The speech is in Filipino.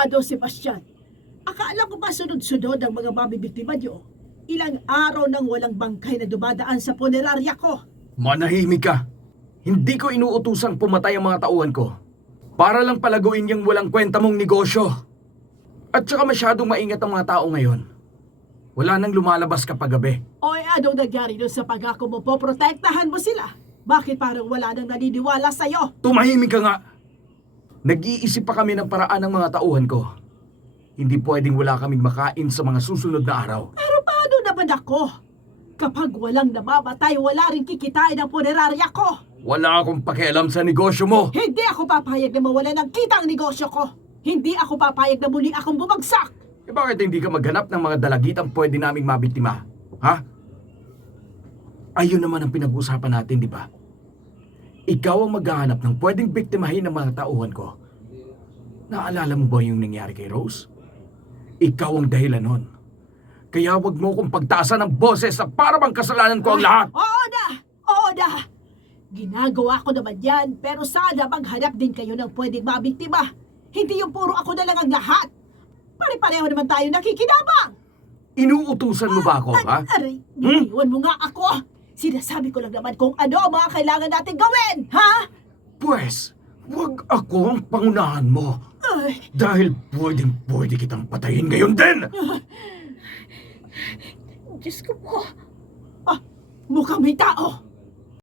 Ado, Sebastian, akala ko ba sunod-sunod ang mga mabibiktima niyo? Ilang araw nang walang bangkay na dumadaan sa punerarya ko. Manahimik ka. Hindi ko inuutusang pumatay ang mga tauhan ko. Para lang palaguin yung walang kwenta mong negosyo. At saka masyadong maingat ang mga tao ngayon. Wala nang lumalabas kapag gabi. O anong nangyari doon sa pag-ako mo poprotektahan mo sila? Bakit parang wala nang naniniwala sa'yo? Tumahimik ka nga! Nag-iisip pa kami ng paraan ng mga tauhan ko. Hindi pwedeng wala kaming makain sa mga susunod na araw. Pero paano naman ako? Kapag walang namamatay, wala rin kikitain ang punerarya ko. Wala akong pakialam sa negosyo mo. Hindi ako papayag na mawala ng kita ang negosyo ko. Hindi ako papayag na muli akong bumagsak. Eh bakit hindi ka maghanap ng mga dalagitang pwede naming mabiktima? Ha? Ayun naman ang pinag-usapan natin, di ba? Ikaw ang maghahanap ng pwedeng biktimahin ng mga tauhan ko. Naalala mo ba yung nangyari kay Rose? Ikaw ang dahilan nun. Kaya wag mo kong pagtaasan ng boses na para bang kasalanan ko ang lahat. Oo na! Oo na! Ginagawa ko naman yan, pero sana maghanap din kayo ng pwedeng mabiktima. Hindi yung puro ako na lang ang lahat. Pare-pareho naman tayo nakikinabang. Inuutusan mo ba ako, ha? Aray, biniwan mo nga ako. Sinasabi ko lang naman kung ano ang mga kailangan natin gawin, ha? Pwes, wag ako ang pangunahan mo. Ay, Dahil pwedeng-pwede kitang patayin ngayon din! Diyos ko po. mukhang may tao.